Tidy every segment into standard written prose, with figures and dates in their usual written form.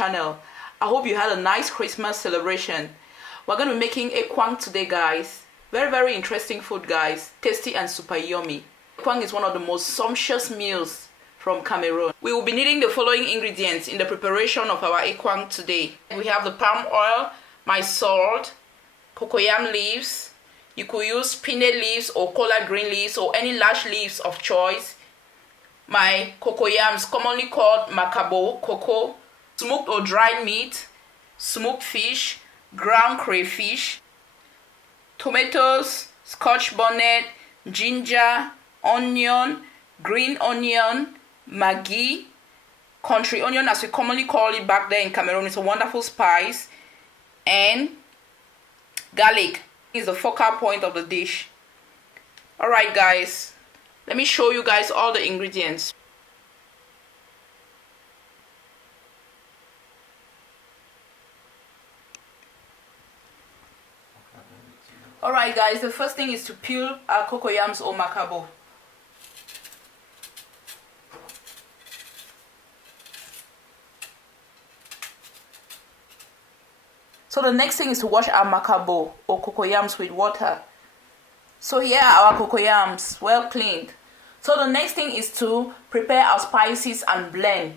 channel. I hope you had a nice Christmas celebration. We're going to be making ekwang today, guys. Very interesting food, guys. Tasty and super yummy. Ekwang is one of the most sumptuous meals from Cameroon. We will be needing the following ingredients in the preparation of our ekwang today. We have the palm oil, my salt, cocoyam leaves. You could use spinach leaves or collard green leaves or any large leaves of choice. My cocoyams, commonly called makabo, cocoa, smoked or dried meat, smoked fish, ground crayfish, tomatoes, scotch bonnet, ginger, onion, green onion, maggi, country onion as we commonly call it back there in Cameroon. It's a wonderful spice, and garlic is the focal point of the dish. Alright guys, let me show you guys all the ingredients. Alright guys, the first thing is to peel our cocoyams or makabo. So the next thing is to wash our makabo or cocoyams with water. So here are our cocoyams, well cleaned. So the next thing is to prepare our spices and blend.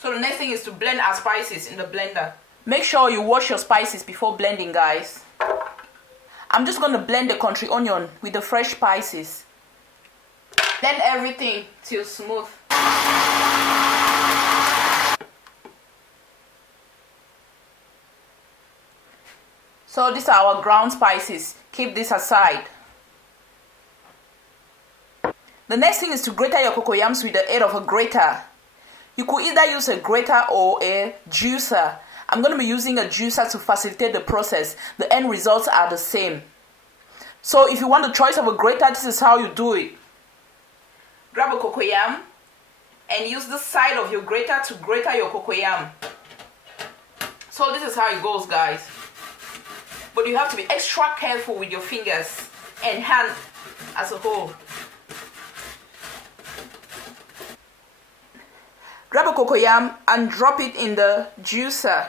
So the next thing is to blend our spices in the blender. Make sure you wash your spices before blending, guys. I'm just going to blend the country onion with the fresh spices. Blend everything till smooth. So these are our ground spices. Keep this aside. The next thing is to grate your cocoyams with the aid of a grater. You could either use a grater or a juicer. I'm going to be using a juicer to facilitate the process. The end results are the same. So if you want the choice of a grater, this is how you do it. Grab a cocoyam and use the side of your grater to grate your cocoyam. So this is how it goes, guys. But you have to be extra careful with your fingers and hand as a whole. Grab a cocoyam and drop it in the juicer.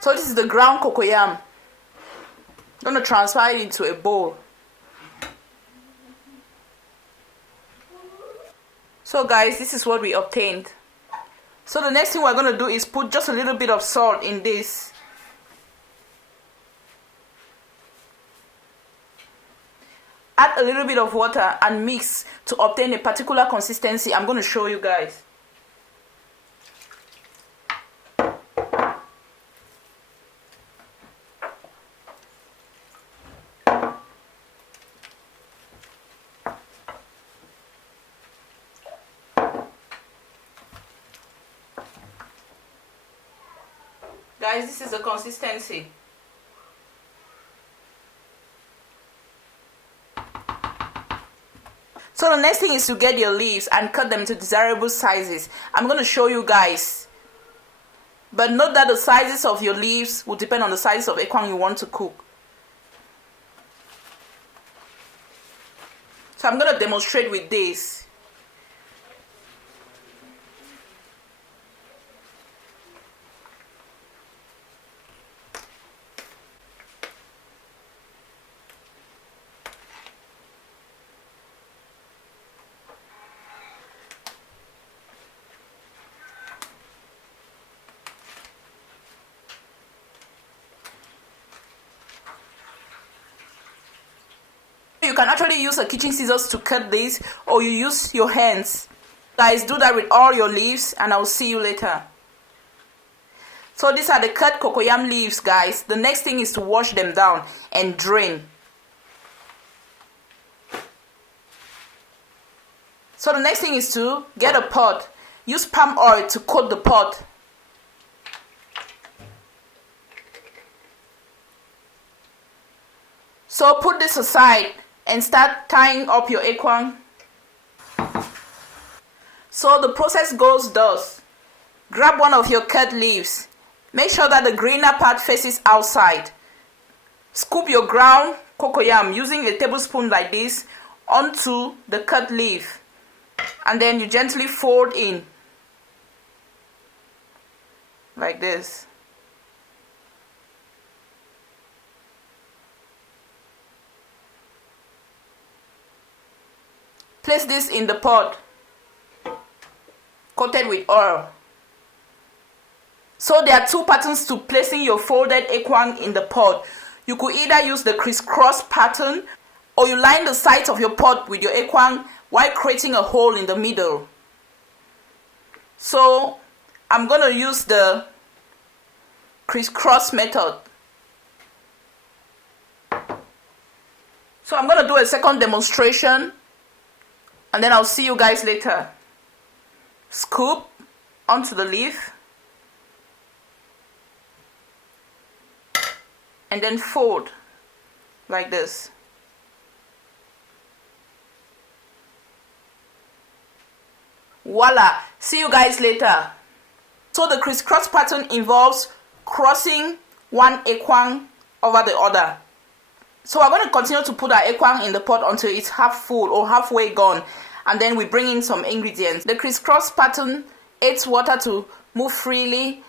So this is the ground cocoyam. I'm going to transfer it into a bowl. So guys, this is what we obtained. So the next thing we're going to do is put just a little bit of salt in this. Add a little bit of water and mix to obtain a particular consistency. I'm going to show you guys. Guys, this is the consistency. So the next thing is to get your leaves and cut them to desirable sizes. I'm going to show you guys. But note that the sizes of your leaves will depend on the size of ekwang you want to cook. So I'm going to demonstrate with this. You can actually use a kitchen scissors to cut this, or you use your hands. Guys, do that with all your leaves and I'll see you later. So these are the cut cocoyam leaves, guys. The next thing is to wash them down and drain. So the next thing is to get a pot. Use palm oil to coat the pot. So put this aside and start tying up your ekwang. So the process goes thus. Grab one of your cut leaves. Make sure that the greener part faces outside. Scoop your ground cocoyam using a tablespoon like this onto the cut leaf. And then you gently fold in. Like this. Place this in the pot, coated with oil. So there are two patterns to placing your folded ekwang in the pot. You could either use the crisscross pattern, or you line the sides of your pot with your ekwang while creating a hole in the middle. So I'm going to use the crisscross method. So I'm going to do a second demonstration. And then I'll see you guys later. Scoop onto the leaf. And then fold like this. Voila! See you guys later. So the crisscross pattern involves crossing one ekwang over the other. So we're going to continue to put our ekwang in the pot until it's half full or halfway gone, and then we bring in some ingredients. The crisscross pattern aids water to move freely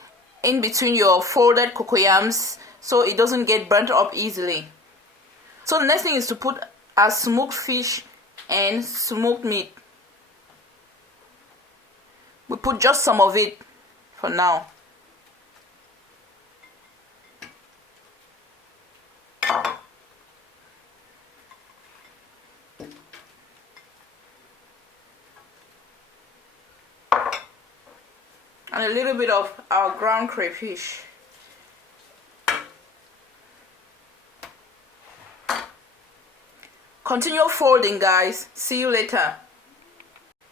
in between your folded cocoyams so it doesn't get burnt up easily. So the next thing is to put our smoked fish and smoked meat. We put just some of it for now. And a little bit of our ground crayfish. Continue folding, guys. See you later.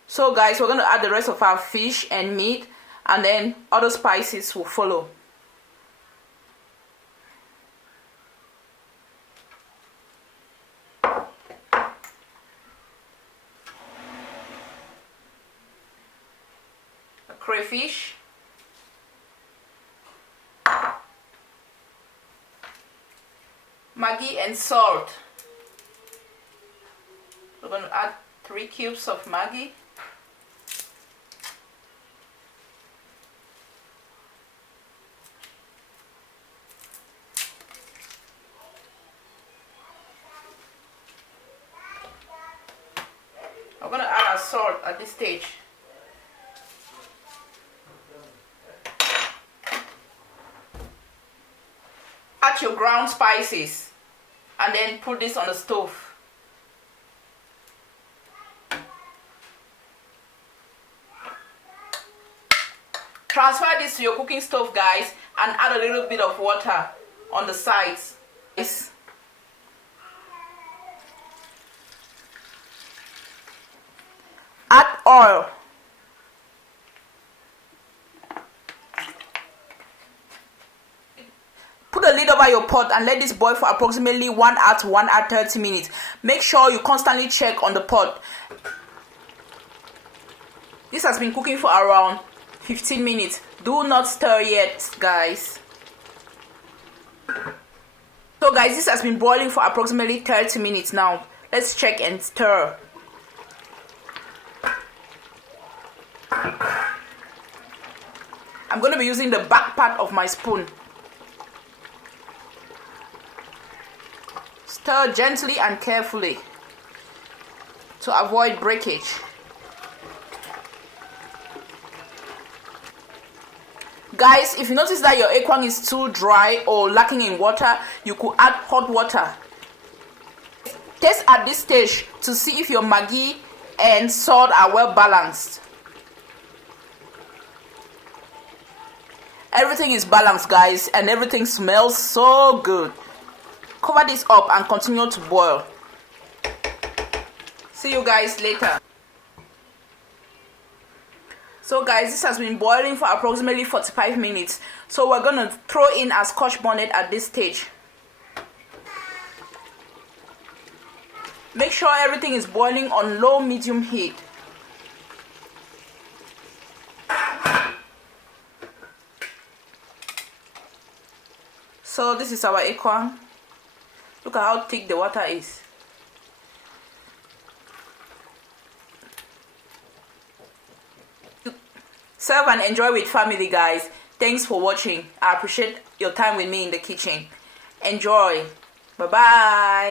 So guys, we're going to add the rest of our fish and meat, and then other spices will follow. Crayfish, Maggi and salt. We're going to add 3 cubes of Maggi. We're going to add our salt at this stage. Add your ground spices and then put this on the stove. Transfer this to your cooking stove, guys, and add a little bit of water on the sides. Add oil. Put the lid over your pot and let this boil for approximately 1 hour to 1 hour 30 minutes. Make sure you constantly check on the pot. This has been cooking for around 15 minutes. Do not stir yet, guys. So guys, this has been boiling for approximately 30 minutes now. Let's check and stir. I'm going to be using the back part of my spoon. Stir gently and carefully to avoid breakage. Guys, if you notice that your ekwang is too dry or lacking in water, you could add hot water. Taste at this stage to see if your Maggi and salt are well balanced. Everything is balanced, guys, and everything smells so good. Cover this up and continue to boil. See you guys later. So guys, this has been boiling for approximately 45 minutes. So we're gonna throw in our Scotch bonnet at this stage. Make sure everything is boiling on low medium heat. So this is our ekwang. Look at how thick the water is. Serve and enjoy with family, guys. Thanks for watching. I appreciate your time with me in the kitchen. Enjoy. Bye bye.